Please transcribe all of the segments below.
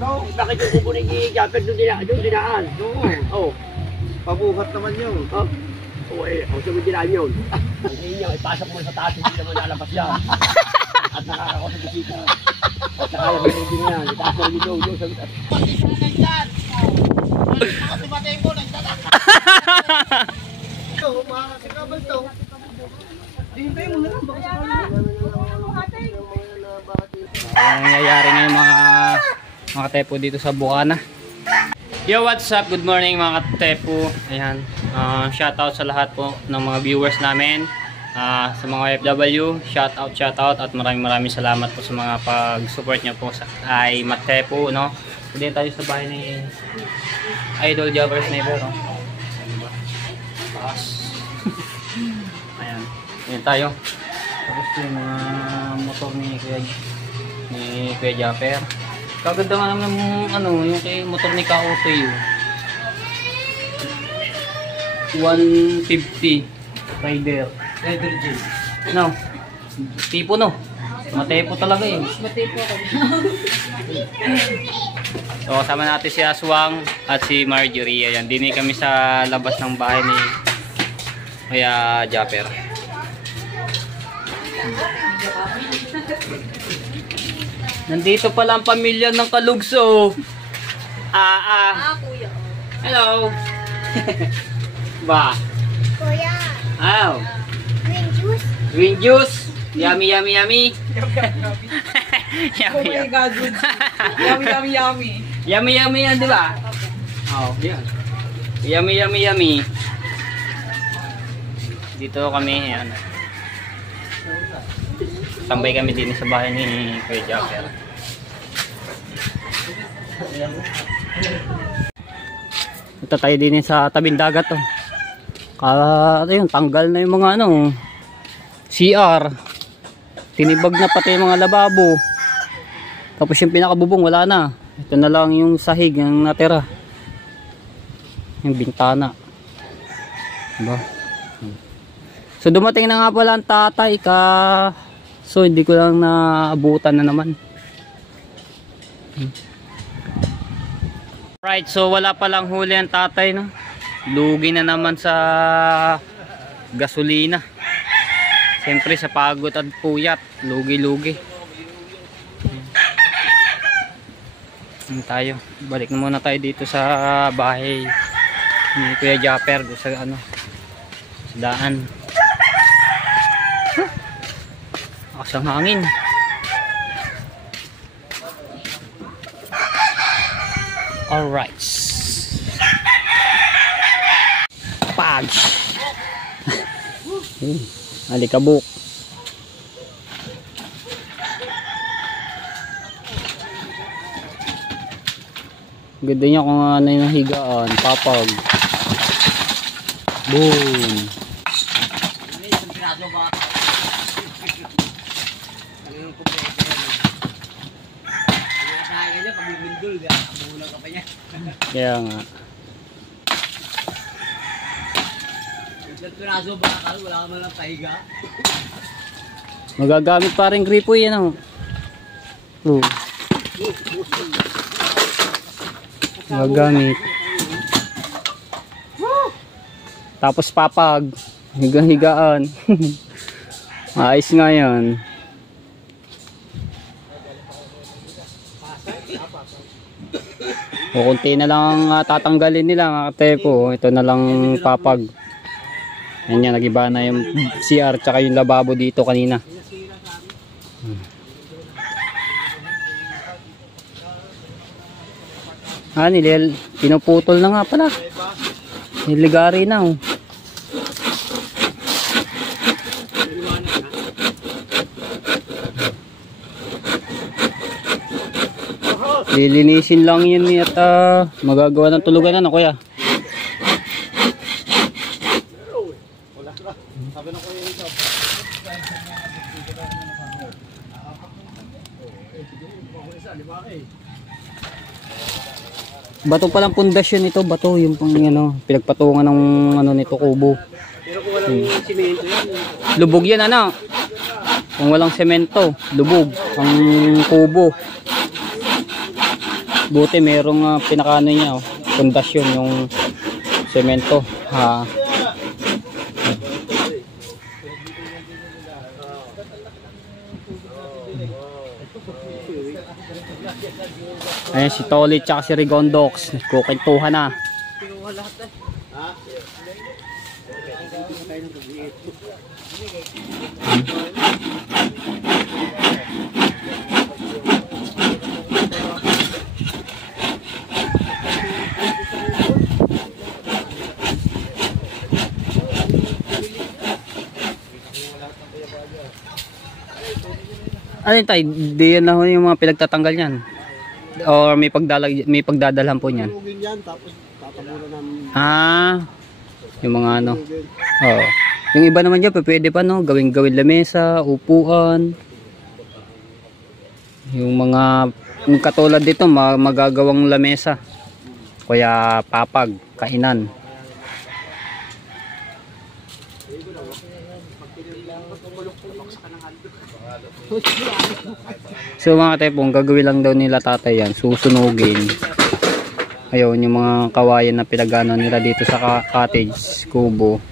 No, bakit yung kukunin ni Japper doon dinaan? Oo. Pabuhat naman yun. Oo eh, ang sunod dinaan yun. Hindi niya, ipasok mo sa taas, hindi naman lalabas yan. At nakakakot sa bisita. At saka yung hindi na yan, itaas mo rin yung sa bisita. Mati-matay mo, nagdala. Ito, makakasikabal to. Hintay mo na lang, baka ang nangyayari ngayon mga tepo dito sa Bukana. Yo, what's up? Good morning mga tepo. Ayan, shoutout sa lahat po ng mga viewers namin, sa mga OFW, shoutout at maraming salamat po sa mga pag-support niyo po sa kay Matepo, no? Pwede tayo sa bahay ni Idol Javers Neighbor, no? Ayan, ayan tayo. Tapos yung mga motor ni Kuya Japper. Kaganda nga naman ng yung kay motor ni Kautoy. 150 Rider G. No. Tipo no. Matepo talaga eh. Matepo ako. So kasama natin si Aswang at si Marjorie. Ayan, dini kami sa labas ng bahay ni Kuya Japper. Nandito pala ang pamilya ng Kalugso. Kuya. Hello. Ba? Kuya. Wow. Green juice. Green juice. Yummy. Oh my God. Yummy. Yummy yan, di ba? Oh, yan. Yummy. Dito kami, yan. Tambay kami din sa bahay ni Kuya Japper. Ito tayo din sa tabing dagat to. Ayun, tanggal na yung mga CR. Tinibag na pati yung mga lababo. Tapos yung pinakabubong wala na. Ito na lang yung sahig ang natira. Yung bintana. Diba? So dumating na nga pala ang tatay so hindi ko lang naabutan na naman. Right, so wala palang huli ang tatay, no? Lugi na naman sa gasolina. Siyempre sa pagod at puyat, lugi. Tayo, balik na muna tayo dito sa bahay ni Kuya Japper, sa sa daan. Akas ang hangin. Alright. Pag. Alikabok. Ganda niya kung ano yung nahigaan. Papag. Boom. Kaya nga. Magagamit pa rin gripo yan. Magagamit. Tapos papag. Higa-higaan. Ayos nga yan. O kunti na lang tatanggalin nila mga tepo. Ito na lang papag. Yan yan, nagiba na yung CR tsaka yung lababo dito kanina. Pinuputol na nga pala. Niligari na oh. Lilinisin lang yun at magagawa ng tulugan na kuya. Bato palang pundasyon ito, bato yung pinagpatungan ng nito kubo. Pero kung walang simento yan. Lubog yan Kung walang semento, lubog ang kubo. Buti merong pinakano niya, oh, pundasyon, yung semento. Ha. Ayan si Tolit tsaka si Rigondox, nagkukintuhan na. Ano yun tayo? Di yan lang yung mga pinagtatanggal niyan? Or may pagdadalhan po niyan? Tapos tatabunan ng Yung mga ano. Oo. Yung iba naman dyan, pwede pa no? Gawing lamesa, upuan. Yung mga katulad dito, magagawang lamesa. Kaya papag, kainan. So mga tepong, gagawin lang daw nila tatay yan, susunugin. Ayun, yung mga kawayan na pinagano nila dito sa cottage, kubo.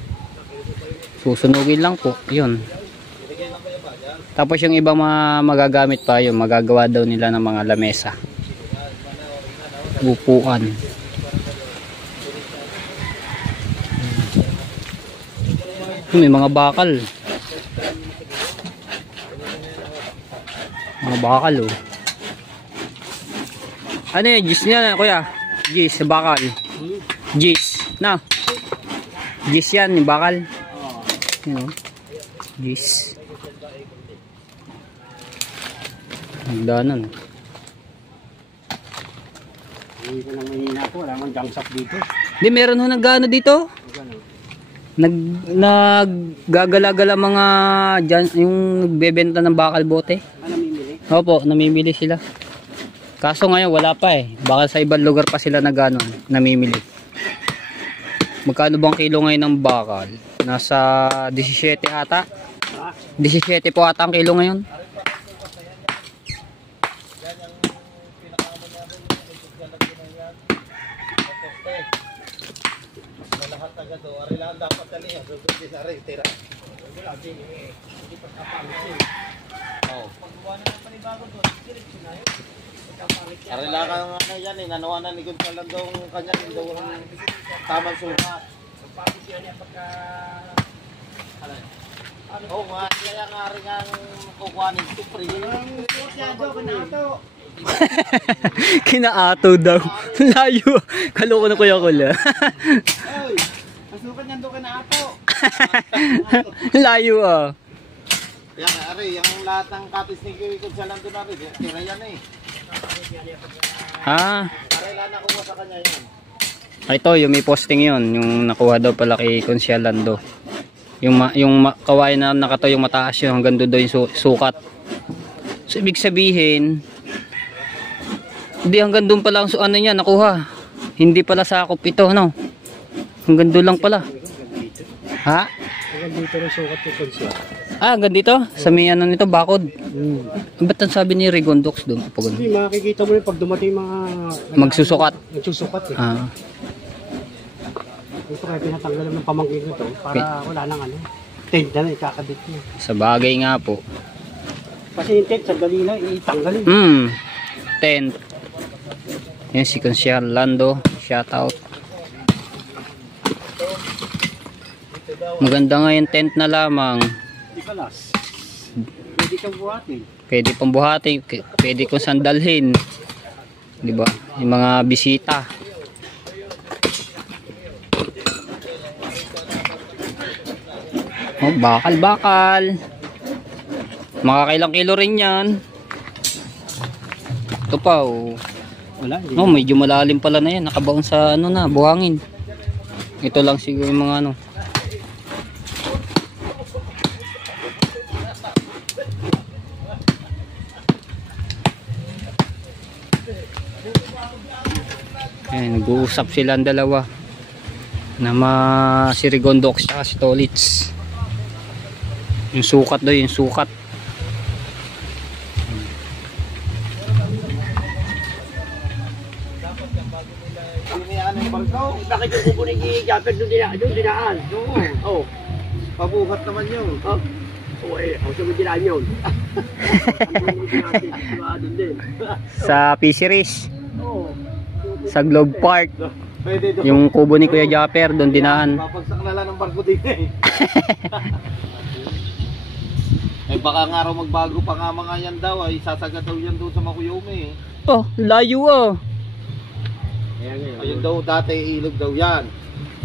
Susunugin lang po, yun. Tapos yung ibang magagamit pa, yun, magagawa daw nila ng mga lamesa. Upuan. May mga bakal. Mga bakal, oh. Ano yung gis niya, kuya? Gis, bakal. Gis, na. Gis yan, yung bakal. Yun, gis. Ang danan. Hindi ko nang mahina po. Wala mang junk shop dito. Di, meron ho nag-ano dito? Naggagala-gala mga dyan, yung nagbebenta ng bakal bote. Namimili? Opo, namimili sila. Kaso ngayon wala pa eh. Baka sa ibang lugar pa sila namimili. Magkano bang kilo ngayon ng bakal? Nasa 17 ata. 17 po ata ang kilo ngayon. Arila ka nga na yan eh, nanuha na ni Gonzalo daw kanya daw ang tamang sukat. Oo nga, kaya nga rin ang kukuhanin ito free. Kinaato daw. Layo. Kaloko na kuya kula. Masukat niyan daw kinaato. Layo ah. Kaya nga rin, yung lahat ng kapis ni Gonzalo doon na rin, tira yan eh. Arila na kuha sa kanya yun. Ito, yung may posting yun. Yung nakuha daw pala kay Consialando. Yung kawain na nakatayo yung mataas yun. Hanggang doon yung sukat. So, ibig sabihin, hindi hanggang doon pala ang ano niya nakuha. Hindi pala sakop ito, no? Hanggang doon lang pala. Ha? Hanggang dito rin sukat yung konsya. Hanggang dito? Sa may ano nito, bakod. Ba't ang sabi ni Rigondox doon? Hindi, makikita mo rin pag dumating mga... Magsusukat. Magsusukat eh. Ito kaya pinatanggal ng pamangkin ko ito para wala nang ano. Tent na ikakabit niya. Sa bagay nga po. Kasi yung tent, sandali na, itanggalin. Tent. Yan si Consialando. Shout out. Maganda nga yung tent na lamang. Hindi palas. Pwede kang buhatin. Pwede pang buhatin. Pwede kong sandalhin. Diba? Yung mga bisita. Oh, bakal. Makakailang kilo rin yan. Ito pa, oh. Wala. Oh, medyo malalim pala na yan. Nakabaon sa ano na, buhangin. Ito lang siguro yung mga ano. Ayan, nag-uusap sila ang dalawa. Si Rigondox at si Tolits. Yung sukat daw, yung sukat. Hiniyaan ng barko. Bakit yung kukunin ni Japper doon dinaan? Oo. Pabuhat naman yun. Oh. Oo eh, ang sabi dinaan yun. Doon din. Sa fisheries. Oo. Sa Globe Park. Pwede doon. Yung kubo ni Kuya Japper, doon dinaan. Mapagsak na lang ng barko din eh. Eh baka nga raw magbago pa nga mga yan daw ay sasagad daw yan doon sa Makuyume eh. Oh, layo ah. Ayun daw dati ilog daw yan.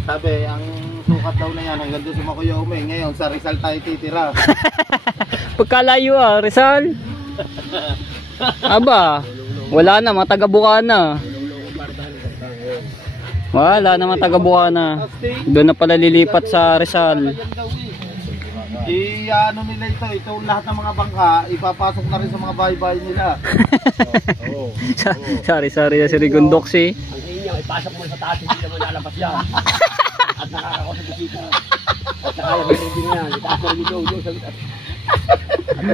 Sabi ang sukat daw na yan hanggang doon sa Makuyume. Ngayon sa Rizal tayo titira. Pagkalayo ah, Rizal. Aba, wala na, mataga Bukana. Wala na, mataga Bukana. Doon na pala lilipat sa Rizal. Ano nila ito lahat ng mga bangka ipapasok na rin sa mga bahay-bahay nila. Sorry na si Rigondoxy. Ang inyo, ipasok mo sa taas, hindi naman lalabas yan. At nakakakosag na sita. At saka yung hindi nga, itaas na rin yung doon.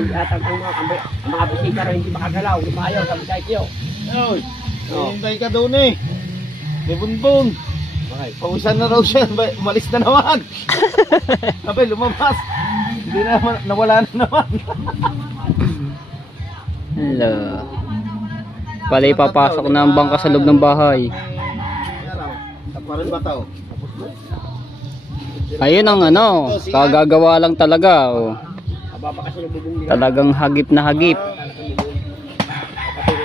At ang mga bisita rin hindi makagalaw, lumayaw, sabi kahit yun. Oy, hintay ka doon eh. May bunbun. Okay. Pausan na raw siya, umalis na naman. Sabi, lumabas. Hindi na naman, nawala na naman. Hello. Pala ipapasok na ang bangka sa loob ng bahay. Parin ba tao? Ayun ang ano, kagagawa lang talaga. Oh. Ababa kasi nabubong nila. Talagang hagip na hagip.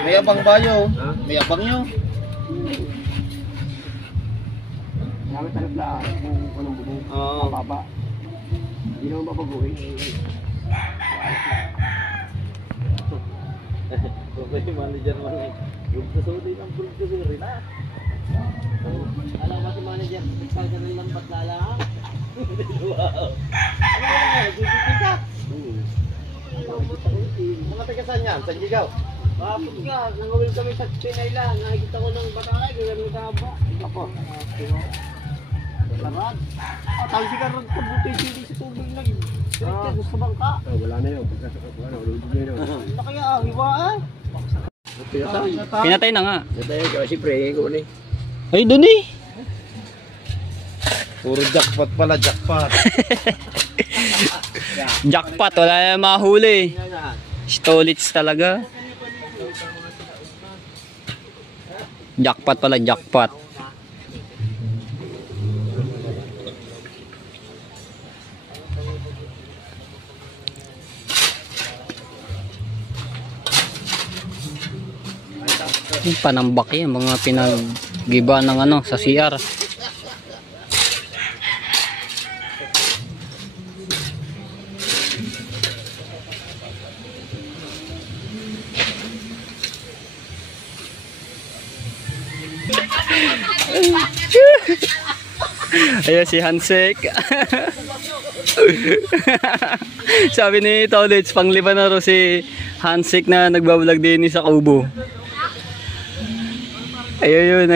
May abang bayo. May abang nyo. Marami talaga kung anong bubong. Oo. Ababa. Hindi naman mapabuhin. Okay, manager man eh. Yung susunod ang pulso rin ha. Alam mo si manager, pagka ng lambat lala ha? Wow. Ano ba yan? Gigigigat. Mga taga saan yan? San Gigaw? Bakit nga, nangawin kami sa Pinayla, nakikita ko ng batakay, gagawin ka ba? Ako. Larad. Tawag si Karod ka buti hindi sa tubig lang. Direkta, gusto bang ka? Wala na yun. Wala, ulubog na yun. Ano kaya, hiwa eh? Pinatay na nga. Natay, kasi pre, ko ni. Ay, dun eh. Puro jackpot pala, jackpot. Jackpot, wala na mahuli. Stolits talaga. Jackpot pala, jackpot. Yung panambak yan, mga pinag-giba ng ano, sa CR. Ayan si Hansek. Sabi ni Tolits, panglima na ro si Hansek na nagbablog din sa Kubo. Ayun.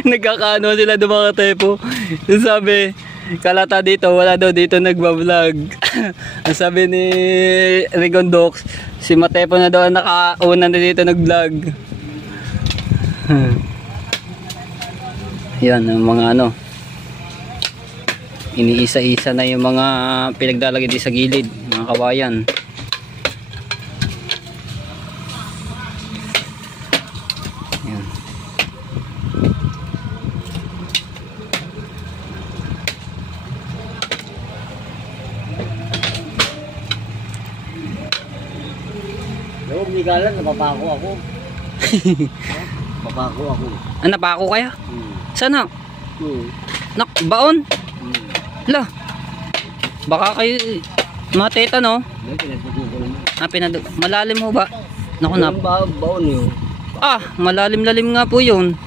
Nagkakaano sila doon mga tepo. Sabi, kalata dito, wala daw dito nagbablog. Ang sabi ni Rigondox, si Matepo na daw nakauna na dito nag-vlog. Yan, ang mga ano. Iniisa-isa na yung mga pinagdalagay dito sa gilid, mga kawayan. Yan. Yung umigalan, napapako ako. Napapako ako. Ah, napako kaya? Sana? Nak, baon? La. Baka kayo mateta no? Malalim mo ba? Naku na. Baon yun. Ah, malalim-lalim nga po 'yun.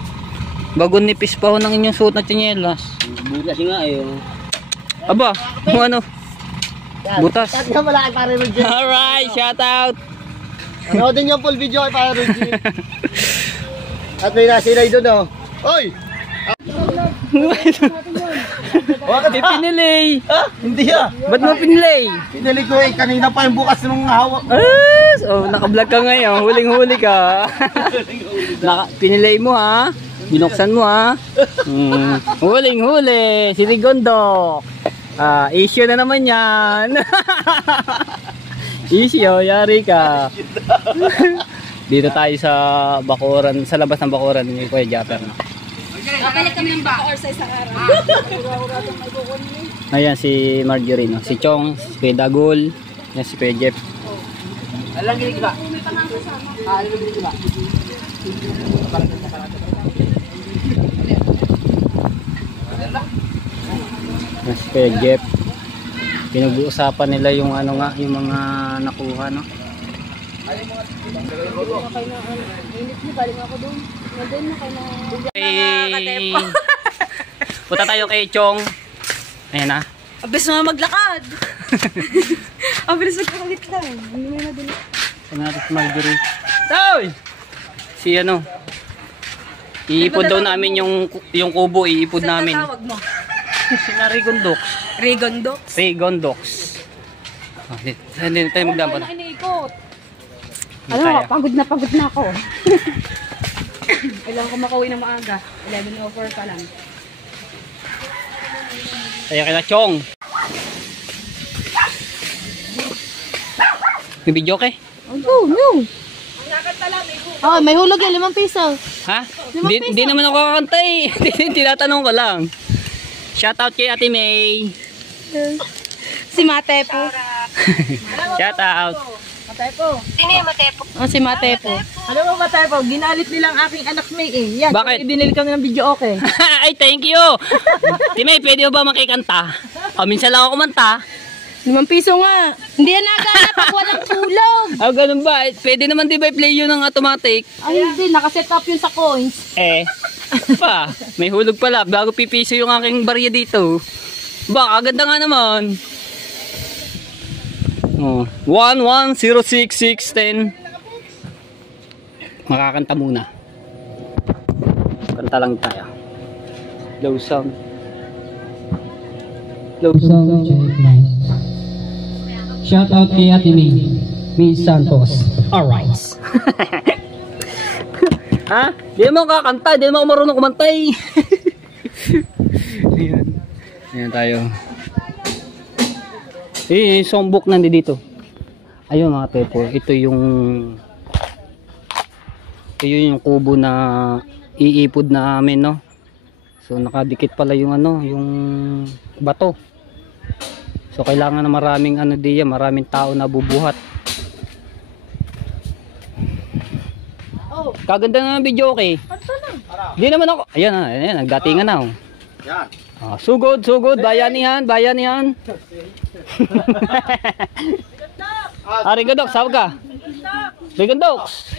Bagong nipis pa ho ng inyong suot na tsinelas. Butas nga eh. Aba, kung ano? Butas. Tag na malaki para Reggie. Alright, shout out. Ano din yung full video kay para Reggie. At may nasinay doon oh. Oy! Di pinilay. Ha? Hindi ah. Ba't mo pinilay? Pinili ko eh. Kanina pa yung bukas nung hawak. Oh, naka-vlog ka ngayon. Huling-huli ka. Pinilay mo ha. Binuksan mo ha. Huling-huli. Si Rigondo. Issue na naman yan. Issue, yari ka. Dito tayo sa Bacoran, sa labas ng Bacoran ni Kuya Japper. Balik kami ng baka or sa isang araw. Ayan si Marjorie, no? Si Chong, si Kuya Dagul, yan si Kuya Jeff. Alang gilig ba? Alang gilig ba? Yan si Kuya Jeff. Pinag-uusapan nila yung ano nga, yung mga nakuha, no? Hey. Punta tayo kay Chong. Ayan na. Abis na maglakad. Abis magkakagit lang. Hindi mo madali. Saan natin si Marjorie? Toy! Si ano? Iipod daw namin yung kubo, iipod namin. Tawag mo. Si Rigondox. Rigondox. Rigondox. Hindi tayo magdampot. Ano iniikot? Ano, pagod na ako. Kailangan ko makauwi ng maaga. 11:04 pa lang. Kaya kaya Chong. May video ka eh? Oh, no. Oh, may hulog yan, 5 piso. Ha? Hindi naman ako kakanta eh. Tinatanong ko lang. Shout out kay Ate May. Si Matepo. Shout out. Matepo. Sino yung Matepo? Oh, si Matepo. Alam mo Matepo, ginalit nilang aking anak May eh. Yan, Bakit? binili kami ng video okay. Ay, thank you. Ate May, pwede ba makikanta? Minsan lang ako kumanta. 5 piso nga. Hindi yan nagana pag walang tulog. Ganun ba? Pwede naman di ba i-play yun ng automatic? Ay, hindi. Nakaset up yun sa coins. Pa, may hulog pala. Bago pipiso yung aking barya dito. Ba, aganda nga naman. 1106610. Makakanta muna. Kanta lang tayo. Low sound. Low sound. Shout out kay Ate May Santos. Alright. Ha? Di mo kakanta, di mo ako marunong kumantay. Ayan tayo. Sombok nandito. Ayun mga tepo, ito yung kubo na iipod namin, no. So nakadikit pala yung ano, yung bato. So kailangan na maraming ano diyan, maraming tao na bubuhat. Kaganda na ng video, okay? Di naman ako. Ayan, nagdatingan na. Yan. Sugod, bayanihan. Rigondox, sawag ka. Rigondox.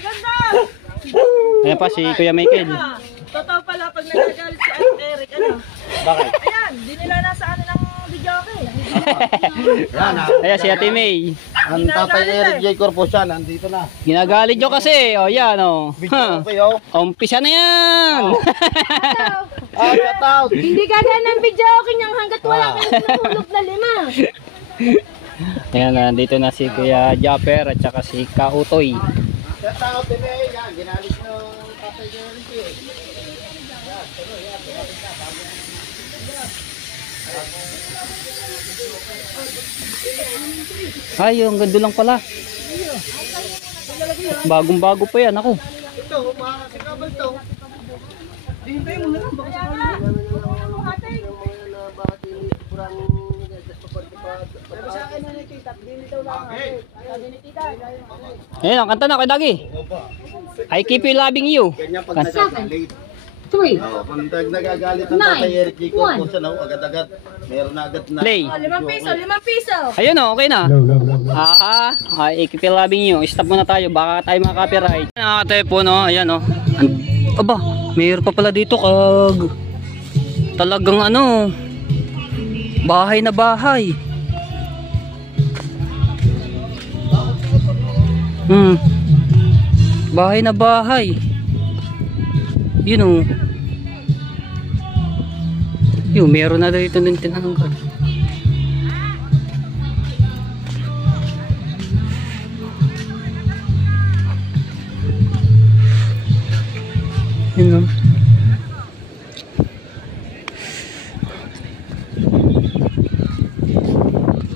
Ayan pa si Kuya Michael. Totoo pala pag nagagalit si Eric, ano? Bakit? Ayan, di nila nasa ano ng video okay. Yan ah. Ayan si Ate May. Ang tatay Eric J. Corporation, nandito na. Ginagalit nyo kasi. O yan o. Video okay oh. Umpisa na yan. Shout out. Hindi gagana ng video okay niyang hanggat wala kang nahulog na 5. Ayan, nandito na si Kuya Japper at saka si Kautoy. Shout out din eh. Yan, ginalit ng tatay Eric eh. Ay, yung ganda lang pala. Bagong-bago pa yan ako. Ito, makakasikabal to. Hintay mo na lang, baka sakali. Pero sa akin na nakita, dinitaw lang. Ayan, ang kanta na kay Dagi. I keep you loving you. Ganyan pag nagagalit. 3. Kung nagagalit ang tatay Eric J. Corporation, agad-agad. Meron na agad na. Play. 5 piso. Ayun o, okay na. I keep you loving you. Stop muna tayo, baka tayo mga copyright. Nakakatayo po, no? Ayan o. Aba, mayroon pa pala dito kag talagang ano, bahay na bahay. Bahay na bahay. Yun o. Yun, meron na dito din tinanggal. Yun o.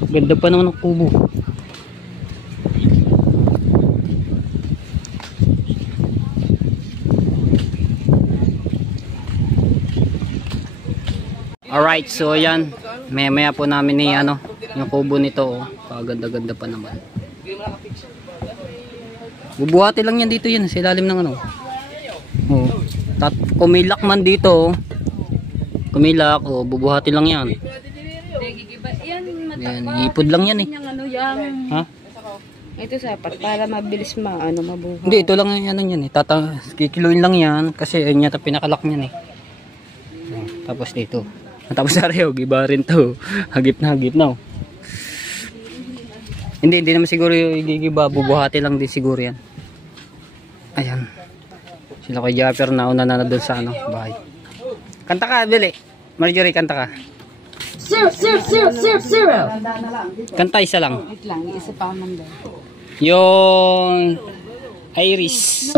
Ganda pa naman ng kubo. Alright, so ayan, maya po namin ni ano, yung kubo nito, oh. Paganda-ganda pa naman. Bubuhati lang yan dito, yan sa ilalim ng ano. Oh. Kumilak man dito, oh. Kumilak, oh, bubuhati lang yan. Yan, ipod lang yan eh. Ha? Ito sapat para mabilis mabuhay. Hindi, ito lang yan yan eh. Kikiluin lang yan kasi yun yata pinakalak niyan eh. Tapos dito. Tapos sareo, giba rin to. Hagip na oh. Hindi naman siguro yung gigiba, bubuhati lang din siguro yan. Ayan. Sila kay Japper na una na doon sa ano, bahay. Kanta ka, Billy. Marjorie, kanta ka. Zero. Kanta isa lang. Wait lang, isa pa man daw. Yung Iris.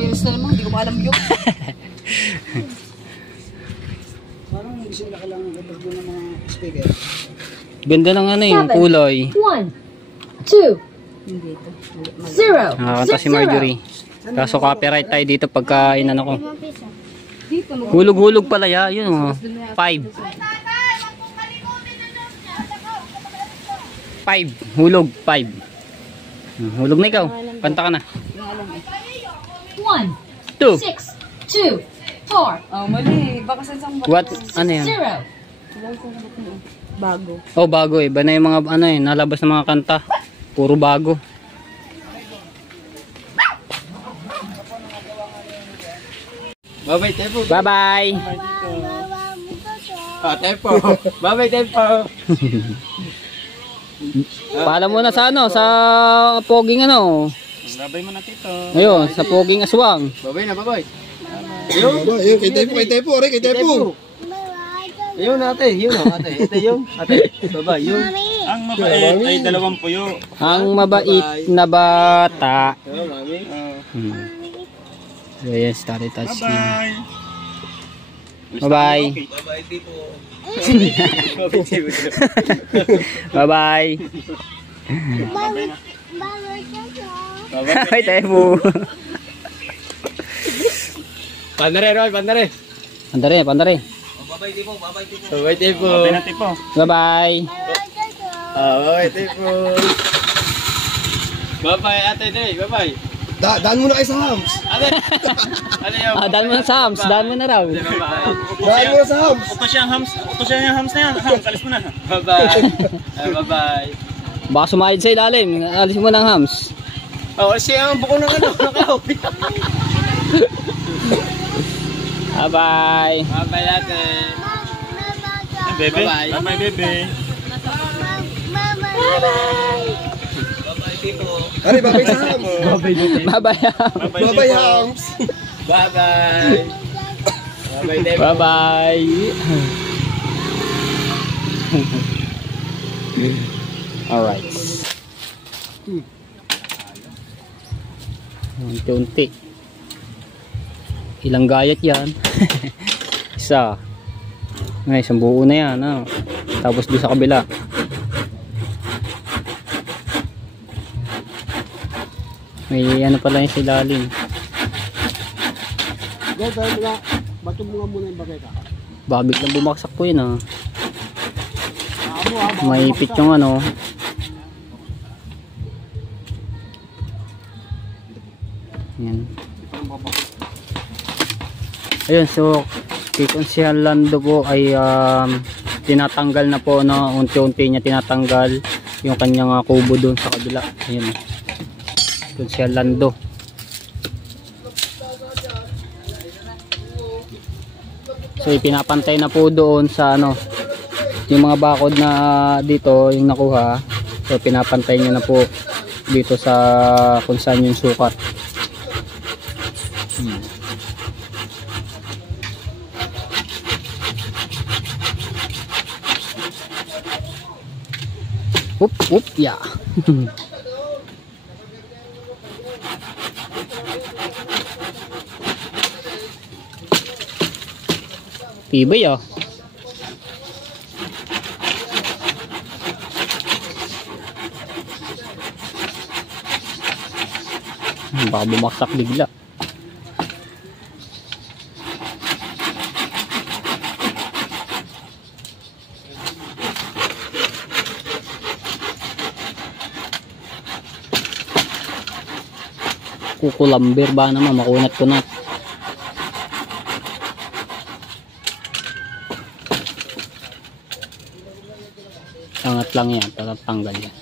Iris na naman, hindi ko maalam yun. Parang gusto nila lang gabas doon ng mga speaker. Ganda ng ano yung kulay. 1, 2, 0. Nakakanta si Marjorie. Kaso copyright tayo dito pagka inano ko. Hulog-hulog pala ya, yun oh. 5. 5. Hulog, 5. Hulog na ikaw. Kanta ka na. 1, 2. 6, 2, 4, Oh, mali. Baka sa isang What? Ano yan? 0. bago. Oh, bago eh. Iba na yung mga ano eh, nalabas na mga kanta. Puro bago. Bye-bye, Tepo. Bye-bye. Tepo. Bye-bye, Tepo. Paalam muna sa ano, sa poging ano. Babay mo na tito. Ayun, sa poging aswang. Bye-bye na, bye-bye. Ayun, kay Tepo, kay Tepo. Yun ate, yun ate. Ito yung ate. Bye-bye, yun. Ang mabait ay 2 puyo. Ang mabait na bata. Hello, mami. So, ayan, started touch. Bye. Bye-bye. Bye-bye, Tepo. Bye-bye. Bye-bye, Tepo. Pandare, Roy, pandare. Pandare. Bye-bye, Tepo. Bye-bye, Tepo. Bye-bye, Tepo. Babay na tipo. Bye-bye. Bye-bye, Tepo. Bye-bye, ate, Dre. Bye-bye. Daan muna kayo sa hams. Ate. Ano yung... Daan mo na sa hams. Daan mo na raw. Daan muna sa hams. Utos siya ang hams. Utos siya yung hams na yan. Hams, alis mo na. Bye-bye. Bye-bye. Baka sumayad sa ilalim. Alis mo ng hams. Oh, siya ang buko ng ano. Nakahawin. Bye-bye. Bye-bye, ate. Bebe. Bye-bye. Bye, bebe. Bye-bye, Tepo. Ari, babay sa hams. Bye-bye. Babay hams. Bye-bye. Bye-bye, Tepo. Bye-bye. Alright. Unti-unti. Ilang gayat yan? Isa. Ay, isang buo na yan. Ano? Tapos doon sa kabila. May ano pala yung silalim. Dahil na, batog mo nga muna yung bakita. Babig lang bumaksak po yun ah. Maipit yung ano. Yan. Ayun, so kay Konsyal Lando po ay tinatanggal na po na unti-unti niya tinatanggal yung kanyang kubo doon sa kabila. Ayun. Konsyal Lando. So ipinapantay na po doon sa ano, yung mga bakod na dito yung nakuha. So pinapantay nyo na po dito sa kung saan yung sukat. Up, yeah. Tibay oh. Baka bumaksak bigla. Kukulambir ba naman, makunat-kunat. Angat lang yan, tatanggal yan.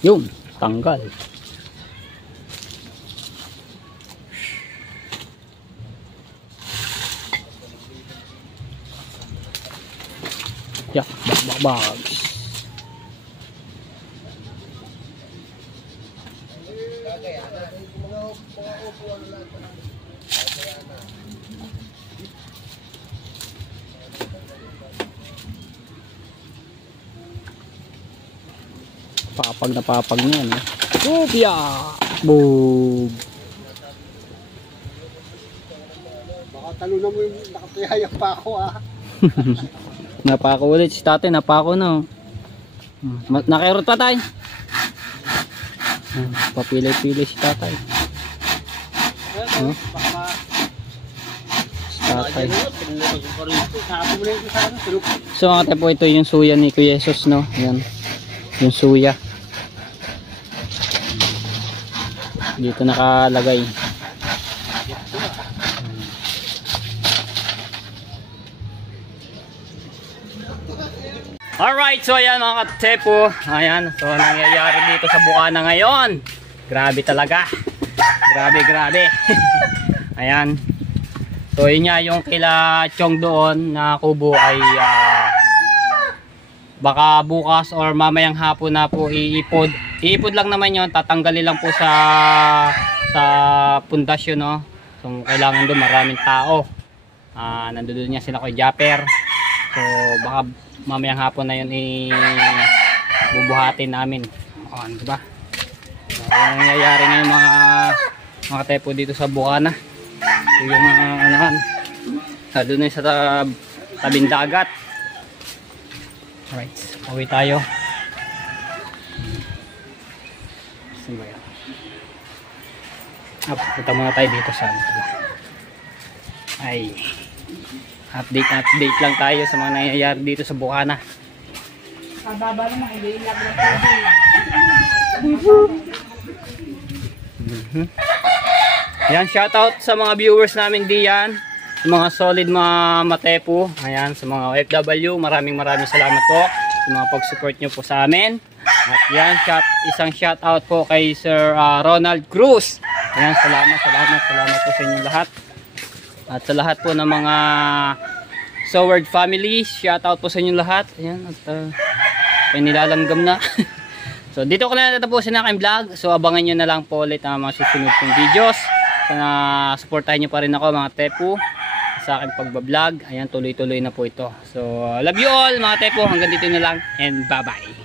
Yun, tanggal. Yeah, bags. Papag na papag niyan eh. Kupya! Boom! Baka talunan mo yung nakapiyaya pa ako Napako ulit si tatay, napako na. Nakerot pa tayo. Papilay-pilay si tatay. Si tatay. So mga tayo po, ito yung suya ni Kuya Jesus, no? Yan. Yung suya. Dito nakalagay. Alright, so ayan mga katepo. Ayan, so nangyayari dito sa Bukana ngayon. Grabe talaga. Grabe. Ayan. So yun nga, yung kila Chong doon na kubo ay baka bukas or mamayang hapon na po iipod. Iipod lang naman yun, tatanggalin lang po sa pundasyon, no. So kailangan doon maraming tao. Nandoon niya sila kay Japper. So baka mamayang hapon na yun bubuhatin namin. Ano ba? So, nangyayari ngayon mga tepo dito sa Bukana. So, yung anahan. Doon na sa tabing dagat. Alright, uwi tayo. Punta muna tayo dito sa ay update lang tayo sa mga nangyayari dito sa Bukana. Kababa naman, hindi lang lang Ayan, shoutout sa mga viewers namin diyan, mga solid mga matepo. Ayan, sa mga OFW, maraming salamat po sa mga pag-support nyo po sa amin. At yan, isang shoutout po kay Sir Ronald Cruz. Ayan, salamat po sa inyong lahat. At sa lahat po ng mga Soward family, shoutout po sa inyong lahat. Ayan, at nilalanggam na. So dito ko na natatapusin ang aking vlog. So abangan nyo na lang po ulit ang mga susunod kong videos. Sana supportahan nyo pa rin ako mga tepo sa aking pagbablog. Ayan, tuloy-tuloy na po ito. So love you all mga tepo. Hanggang dito na lang and bye bye.